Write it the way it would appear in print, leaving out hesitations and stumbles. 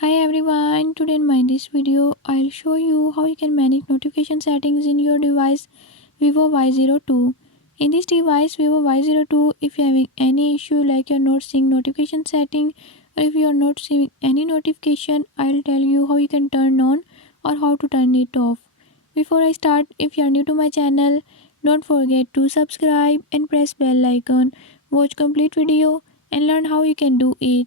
Hi everyone, today in my this video I'll show you how you can manage notification settings in your device Vivo Y02. In this device Vivo Y02, if you're having any issue like you're not seeing notification setting or if you're not seeing any notification, I'll tell you how you can turn on or how to turn it off. Before I start, if you're new to my channel, don't forget to subscribe and press bell icon. Watch complete video and learn how you can do it.